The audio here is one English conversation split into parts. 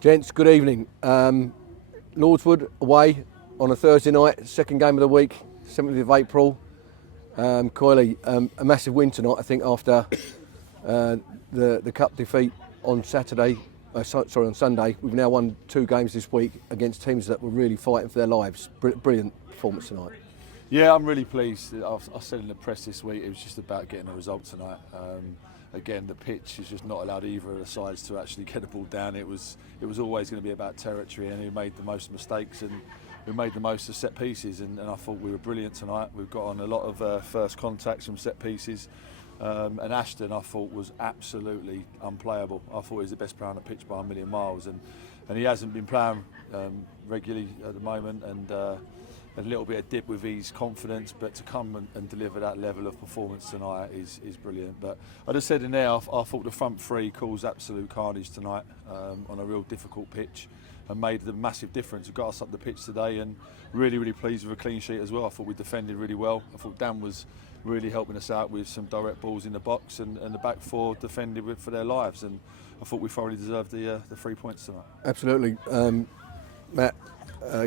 Gents, good evening. Lordswood away on a Thursday night, second game of the week, 7th of April. Coyley, a massive win tonight, I think, after the cup defeat on Sunday. We've now won 2 games this week against teams that were really fighting for their lives. Brilliant performance tonight. Yeah, I'm really pleased. I said in the press this week it was just about getting a result tonight. Again, the pitch has just not allowed either of the sides to actually get the ball down. It was always going to be about territory, and who made the most mistakes and who made the most of set pieces. And I thought we were brilliant tonight. We've got on a lot of first contacts from set pieces. And Ashton, I thought, was absolutely unplayable. I thought he was the best player on the pitch by a million miles, and he hasn't been playing regularly at the moment, and a little bit of dip with his confidence, but to come and deliver that level of performance tonight is brilliant. But I just said in there, I thought the front three caused absolute carnage tonight on a real difficult pitch and made the massive difference. It got us up the pitch today, and really pleased with a clean sheet as well. I thought we defended really well. I thought Dan was really helping us out with some direct balls in the box, and the back four defended for their lives, and I thought we thoroughly deserved the 3 points tonight. Absolutely. Matt,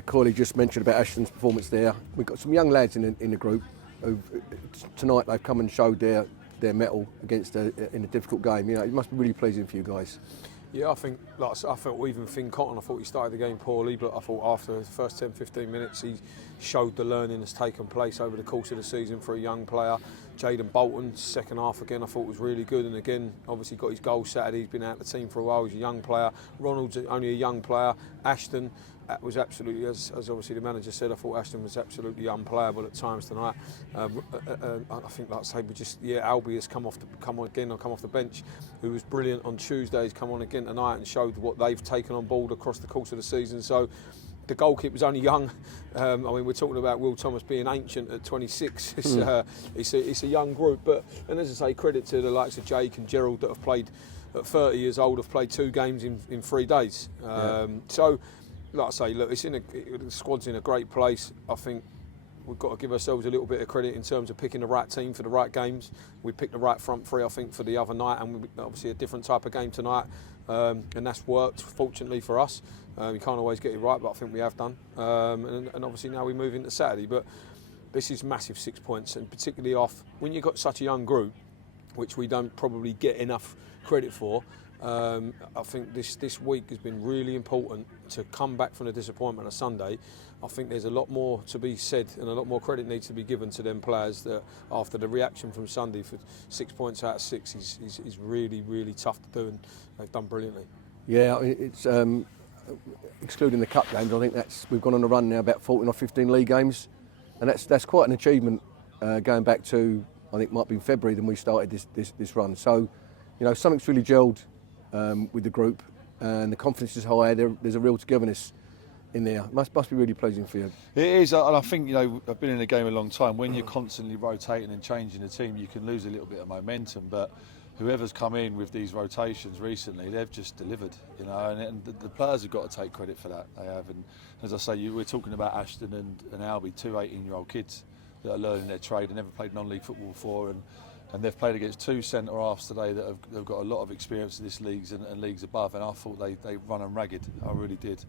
Coyley just mentioned about Ashton's performance there. We've got some young lads in the group who tonight they've come and showed their mettle against in a difficult game. You know, it must be really pleasing for you guys. Yeah, I think, I felt even Finn Cotton, I thought he started the game poorly, but I thought after the first 10-15 minutes he showed the learning that's taken place over the course of the season for a young player. Jaden Bolton, second half again, I thought was really good, and again, obviously got his goal Saturday. He's been out of the team for a while. He's a young player. Ronald's only a young player. Ashton was absolutely, as obviously the manager said, I thought Ashton was absolutely unplayable at times tonight. I think, like I say, Albie has come off the bench, who was brilliant on Tuesday. He's come on again tonight and showed what they've taken on board across the course of the season. So the goalkeeper's only young. I mean, we're talking about Will Thomas being ancient at 26. It's a young group, and as I say, credit to the likes of Jake and Gerald that have played at 30 years old, have played 2 games in 3 days. So, like I say, look, the squad's in a great place. I think we've got to give ourselves a little bit of credit in terms of picking the right team for the right games. We picked the right front three, I think, for the other night, and obviously a different type of game tonight, and that's worked, fortunately for us. You can't always get it right, but I think we have done. And obviously now we move into Saturday. But this is massive 6 points, and particularly when you've got such a young group, which we don't probably get enough credit for. I think this week has been really important to come back from the disappointment of Sunday. I think there's a lot more to be said, and a lot more credit needs to be given to them players that after the reaction from Sunday for 6 points out of 6 is really tough to do, and they've done brilliantly. Yeah, it's excluding the cup games. I think we've gone on a run now about 14 or 15 league games, and that's quite an achievement going back to, I think it might be in February when we started this run. So, you know, something's really gelled with the group, and the confidence is high. There's a real togetherness in there. Must be really pleasing for you. It is, and I think, you know, I've been in the game a long time. When you're constantly rotating and changing the team, you can lose a little bit of momentum. But whoever's come in with these rotations recently, they've just delivered, you know, and the players have got to take credit for that. They have, and as I say, we're talking about Ashton and Albie, 2 18-year-old kids that are learning their trade and never played non-league football before, and they've played against 2 centre-halves today that have got a lot of experience in this leagues and leagues above, and I thought they run them ragged. I really did.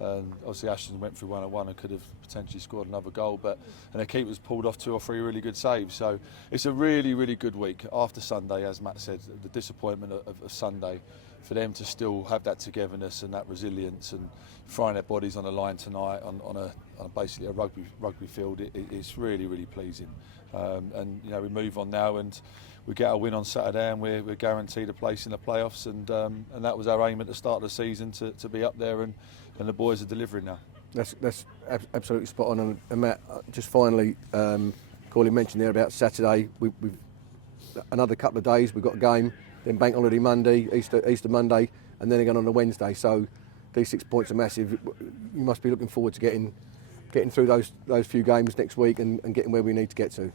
Obviously Ashton went through 1-on-1 and could have potentially scored another goal, and their keeper's pulled off 2 or 3 really good saves. So it's a really good week after Sunday, as Matt said, the disappointment of Sunday. For them to still have that togetherness and that resilience and throwing their bodies on the line tonight on basically a rugby field, it's really pleasing. And you know, we move on now and we get our win on Saturday, and we're guaranteed a place in the playoffs, and that was our aim at the start of the season, to be up there, and the boys are delivering now. That's absolutely spot on. And Matt, just finally, Coyley mentioned there about Saturday. We've another couple of days. We've got a game. Then Bank Holiday Monday, Easter Monday, and then again on a Wednesday. So these 6 points are massive. You must be looking forward to getting through those few games next week and getting where we need to get to.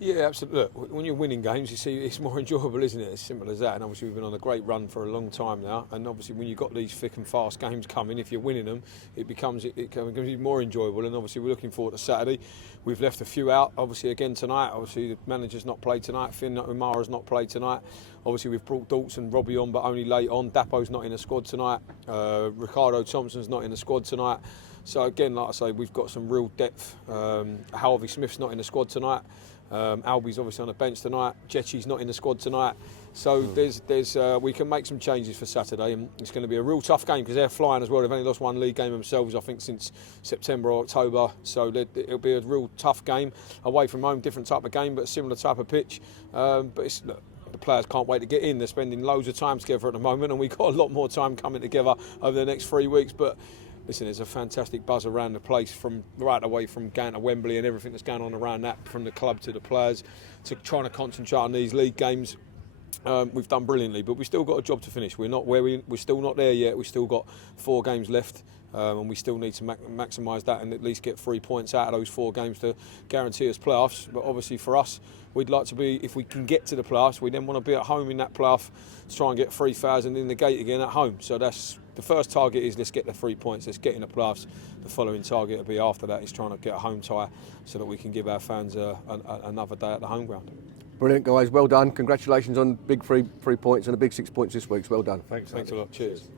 Yeah, absolutely. Look, when you're winning games, you see it's more enjoyable, isn't it? As simple as that. And obviously we've been on a great run for a long time now. And obviously when you've got these thick and fast games coming, if you're winning them, it becomes even more enjoyable. And obviously we're looking forward to Saturday. We've left a few out. Obviously again tonight. Obviously the manager's not played tonight. Finn Umara's not played tonight. Obviously we've brought Daltz and Robbie on, but only late on. Dapo's not in the squad tonight. Ricardo Thompson's not in the squad tonight. So again, like I say, we've got some real depth. Harvey Smith's not in the squad tonight. Albie's obviously on the bench tonight. Jetchi's not in the squad tonight. So we can make some changes for Saturday, and it's going to be a real tough game because they're flying as well. They've only lost one league game themselves, I think, since September or October. So it'll be a real tough game away from home, different type of game, but similar type of pitch. But look, the players can't wait to get in. They're spending loads of time together at the moment, and we've got a lot more time coming together over the next 3 weeks. But listen, there's a fantastic buzz around the place, from right away from going to Wembley and everything that's going on around that, from the club to the players, to trying to concentrate on these league games. We've done brilliantly, but we've still got a job to finish. We're still not there yet. We've still got 4 games left, and we still need to maximise that and at least get 3 points out of those 4 games to guarantee us playoffs. But obviously for us, we'd like to be, if we can get to the playoffs, we then want to be at home in that playoff to try and get 3,000 in the gate again at home. So that's the first target, is let's get the 3 points, let's get in the playoffs. The following target will be after that is trying to get a home tie so that we can give our fans another day at the home ground. Brilliant, guys. Well done. Congratulations on big three points and a big 6 points this week. Well done. Thanks a lot. Cheers.